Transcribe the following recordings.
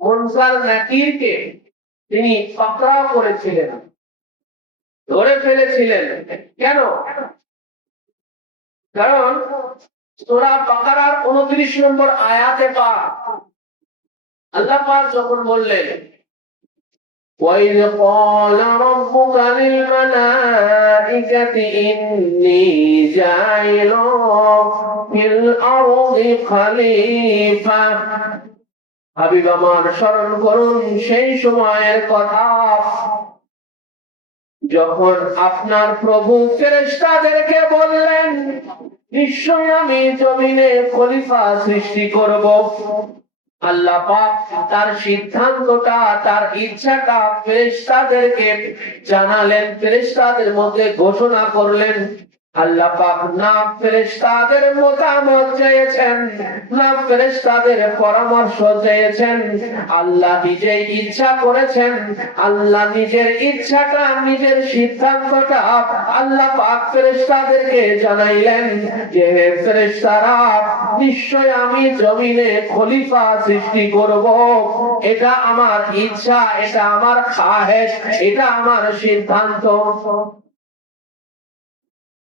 মুনকার নাকিরকে তিনি পাকড়াও করেছিলেন ধরে ফেলেছিলেন কেন কারণ সোরা বাকারার উনত্রিশ নম্বর আয়াতে পা আল্লাহ পাক যখন বললেন وإذ قال ربك للملائكة إني جاعل في الأرض خليفة হাবিব আমার স্মরণ করুন সেই সময়ের কথা। যখন আপনার প্রভু ফেরেশতাদেরকে বললেন নিশ্চয় আমি জমিনে খলিফা সৃষ্টি করব। আল্লাহ পাক তার সিদ্ধান্তটা, তার ইচ্ছাটা ফেরেশতাদেরকে জানালেন। ফেরেশতাদের মধ্যে ঘোষণা করলেন আল্লাহ পাক না ফেরেশতাদের মতামত চেয়েছেন, না ফেরেশতাদের পরামর্শ চেয়েছেন। আল্লাহ নিজেই ইচ্ছা করেছেন, আল্লাহ নিজের ইচ্ছাটা, নিজের সিদ্ধান্তটা আল্লাহ পাক ফেরেশতাদেরকে জানাইলেন যে ফেরেশতারা, নিশ্চয় আমি জমিনে খলিফা সৃষ্টি করব। এটা আমার ইচ্ছা, এটা আমার খাহেশ, এটা আমার সিদ্ধান্ত।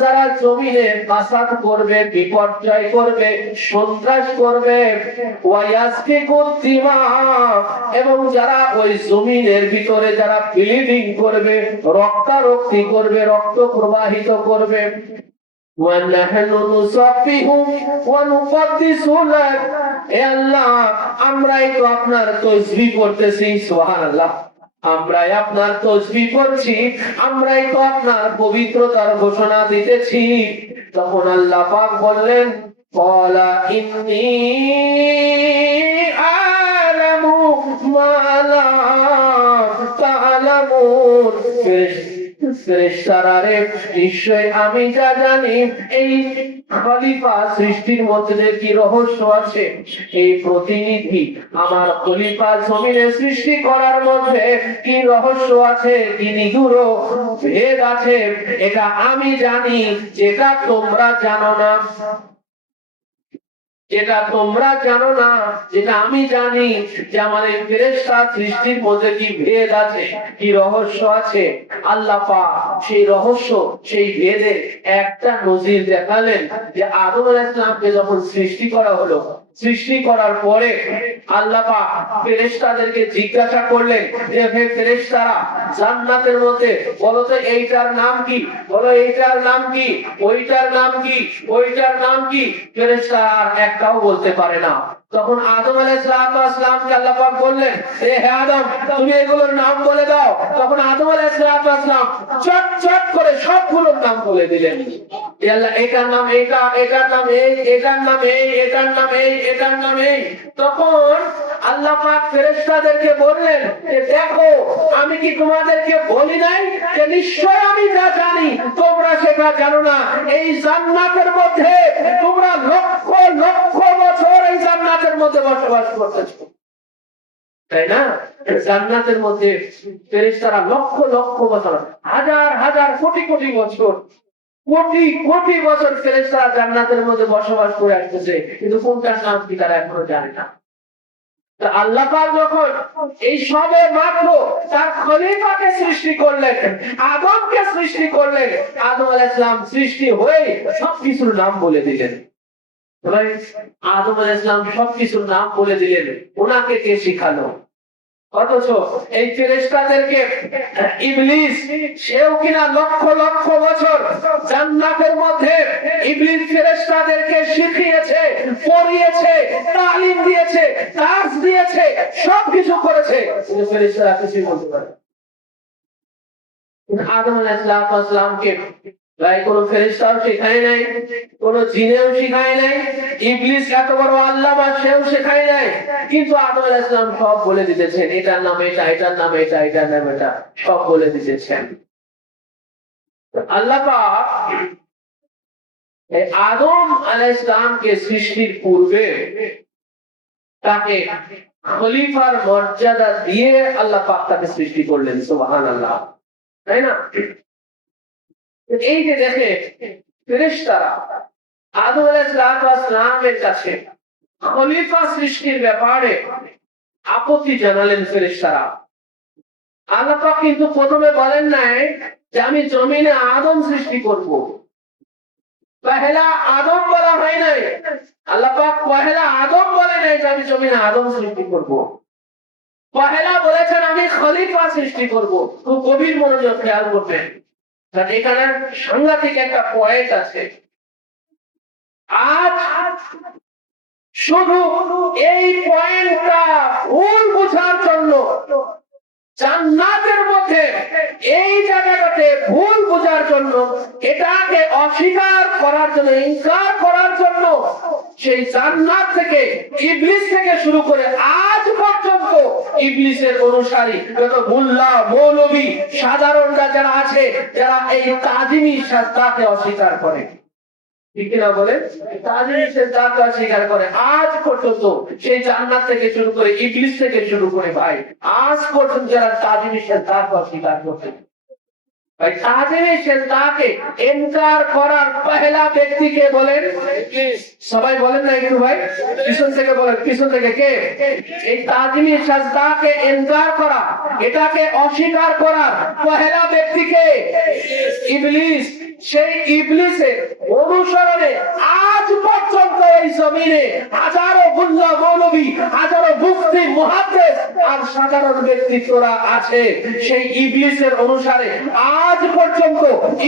যারা জমিনে ফাসাদ করবে, বিপর্যয় করবে, সন্ত্রাস করবে এবং যারা ওই জমিনের ভিতরে যারা ব্লিডিং করবে, রক্তারক্তি করবে, রক্ত প্রবাহিত করবে। আমরাই তো আপনার তৈরি করতেছি সোহান আল্লাহ আমরাই আপনার তসবিহ করছি আমরাই তো আপনার পবিত্রতার ঘোষণা দিতেছি। তখন আল্লাহ পাক বললেন কলা ইন্নি আলামু মা লা তা'লামুন। ফেরেশতারা রে, নিশ্চয় আমি যা জানি এই খলিফা সৃষ্টির মধ্যে কি রহস্য আছে? এই প্রতিনিধি আমার খলিফা জমিনে সৃষ্টি করার মধ্যে কি রহস্য আছে? কি নিগুড় ভেদ আছে? এটা আমি জানি, যেটা তোমরা জানো না। যেটা তোমরা জানো না, যেটা আমি জানি যে আমাদের ফেরেশতা সৃষ্টির মধ্যে কি ভেদ আছে, কি রহস্য আছে? আল্লাহ পাক সেই রহস্য, সেই ভেদে একটা নজির দেখালেন যে আদম আলাইহিস সালামকে যখন সৃষ্টি করা হলো, সৃষ্টি করার পরে আল্লাহ পাক ফেরেশতাদেরকে জিজ্ঞাসা করলেন যে, হে ফেরেশতারা জান্নাতের মধ্যে। বলো তো, এইটার নাম কি? বলো, এইটার নাম কি? ওইটার নাম কি? ওইটার নাম কি? ফেরেশতা আর একটাও বলতে পারে না। তখন আদম আলাইহিসসালামকে আল্লাহ পাক বললেন, এ হে আদম, তুমি এগুলোর নাম বলে দাও। তখন আদম আলাইহিসসালাম চট চট করে সবগুলোর নাম বলে দিলেন। তখন আল্লাহ বললেন যে, দেখো, আমি কি তোমাদেরকে বলি নাই? যে, নিশ্চয় আমি জানি, তোমরা সেটা জানো না। এই জান্নাতের মধ্যে তোমরা লক্ষ লক্ষ বছর এই জান্নাতের মধ্যে বসবাস তাই না? জান্নাতের মধ্যে লক্ষ লক্ষ বছর, হাজার হাজার কোটি কোটি বছর কোটি কোটি বছর ফেরেশতারা জান্নাতের মধ্যে বসবাস করে আসতেছে, কিন্তু কোনটার নাম কি তারা এখনও জানে না। আল্লাহ যখন এই সবে মাত্র তার খলিফাকে সৃষ্টি করলেন, আদমকে সৃষ্টি করলেন, আদম আলাইহিস সালাম সৃষ্টি হয়ে সবকিছুর নাম বলে দিলেন। আদম আলাইহিস সালাম সবকিছুর নাম বলে দিলেন। ওনাকে কে শিখালো? অথচ এই ফেরেশতাদেরকে ইবলিস, সেও কিনা লক্ষ লক্ষ বছর জান্নাতের মধ্যে ইবলিস ফেরেশতাদেরকে শিখিয়েছে, পড়িয়েছে, তালিম দিয়েছে কাজ দিয়েছে করেছে কিন্তু ফেরেশতারা কিছুই বলতে পারে না। কিন্তু আদম আলাইহিসসালামকে ভাই, কোন ফেরেশতাও শেখায় নাই, কোন জিনেও শিখায় নাই, ইবলিস এত বড় আল্লাহ বা সেও শেখায় নাই, কিন্তু আদম আলাইহিস সালাম সব বলে দিতেছেন, এটার নাম এটা, এটার নাম এটা, এটার নাম এটা, সব বলে দিতেছেন। আল্লাহ পাক আদম আলাইহিস সালামকে সৃষ্টির পূর্বে তাকে খলিফার মর্যাদা দিয়ে আল্লাহ পাক তাকে সৃষ্টি করলেন, সুবহানাল্লাহ। তাই না? এই যে দেখে ফেরেশতারা আদম আলাইহিসসালামের কাছে খলিফা সৃষ্টির ব্যাপারে আপত্তি জানালেন ফেরেশতারা। আল্লাহ পাক কিন্তু প্রথমে বলেন নাই যে আমি জমিনে আদম সৃষ্টি করব। পহেলা আদম বলা হয় নাই। আল্লাহ পাক পহেলা আদম বলে নাই যে আমি জমিনে আদম সৃষ্টি করব। পহেলা বলেছেন আমি খলিফা সৃষ্টি করব। খুব গভীর মনোযোগ খেয়াল করবেন। এখানে সাংঘাতিক একটা আছে। আজ শুধু এই পয়েন্টটা ভুল বোঝার জন্য জান্নাতের মধ্যে এই জায়গাটাতে ভুল বোঝার জন্য, এটাকে অস্বীকার করার জন্য, ইনকার করার জন্য সেই জান্নাত থেকে, ইবলিস থেকে শুরু করে আজ ইবলিসের অনুসারী যত মোল্লা যারা আছে, যারা এই তাজিমি সাজদাকে অস্বীকার করে। ঠিক অস্বীকার করে। আজ পর্যন্ত সেই জান্নাত থেকে শুরু করে থেকে শুরু করে ভাই, আজ পর্যন্ত যারা তাজিমি সাজদাকে অস্বীকার করছে। করার পহেলা ব্যক্তিকে বলেন সবাই বলেন না ভাই। পিছন থেকে বলেন, পিছন থেকে কে? এই তাজিমি করা, এটাকে অস্বীকার করার পহেলা ব্যক্তিকে? ইবলিস। সেই ইবলিসের অনুসরণে আজ পর্যন্ত এই জমিনে হাজারো গুল্লা মৌলবী, হাজারো মুফতি, মুহাদ্দিস আর সাধারণ ব্যক্তিত্বরা আছে, সেই ইবলিসের অনুসারে আজ পর্যন্ত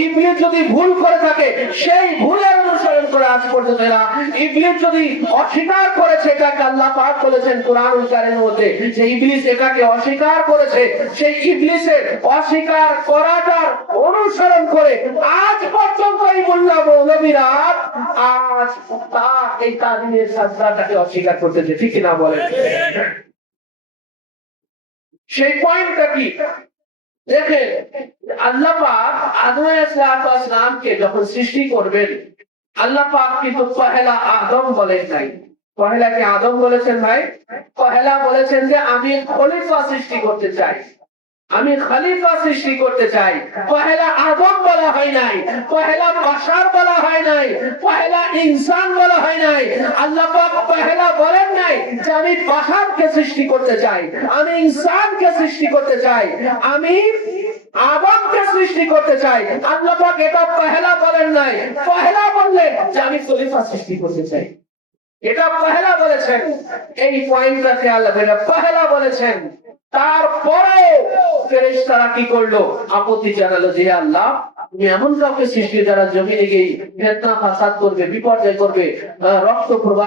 ইবলিস যদি ভুল করে থাকে, সেই ভুলের অনুসরণ করে আজ পর্যন্ত এরা ইবলিস যদি অস্বীকার করেছে, এটাকে আল্লাহ পাক বলেছেন কোরআনুল কারীমের মধ্যে, যে ইবলিস এটাকে অস্বীকার করেছে, সেই ইবলিসের অস্বীকার করাটার অনুসরণ করে আজ পর্যন্ত এই মোল্লা মৌলবীরা আজ তা এই তাজিমের সাজদাটাকে অস্বীকার করতেছে, ঠিক না বলেন? সেই পয়েন্টটা কি? দেখেন, আল্লাহ পাক যখন সৃষ্টি করবেন, আল্লাহ পাক কিন্তু পহেলা আদম বলেন নাই। পহেলাকে আদম বলেছেন ভাই? পহেলা বলেছেন যে আমি খলিফা সৃষ্টি করতে চাই। আমি খলিফা সৃষ্টি করতে চাই। পহেলা আদম বলা হয় নাই, পহেলা বাশার বলা হয় নাই, পহেলা ইনসান বলা হয় নাই। আল্লাহ পহেলা বলেন নাই যে আমি বাশারকে সৃষ্টি করতে চাই, আমি ইনসানকে সৃষ্টি করতে চাই, আমি আদমকে সৃষ্টি করতে চাই। আল্লাহ পাক এটা পহেলা বলেন নাই, পহেলা বললেন যে আমি খলিফা সৃষ্টি করতে চাই। এটা পহেলা বলেছেন। এই পয়েন্টটা খেয়াল রাখবেন পহেলা বলেছেন। তারপরে ফেরেশতারা কি করল? আপত্তি জানালো যে আল্লাহ, তুমি এমন কাউকে সৃষ্টি, যারা জমিনে গিয়ে করবে, বিপর্যয় করবে রক্ত প্রবাহ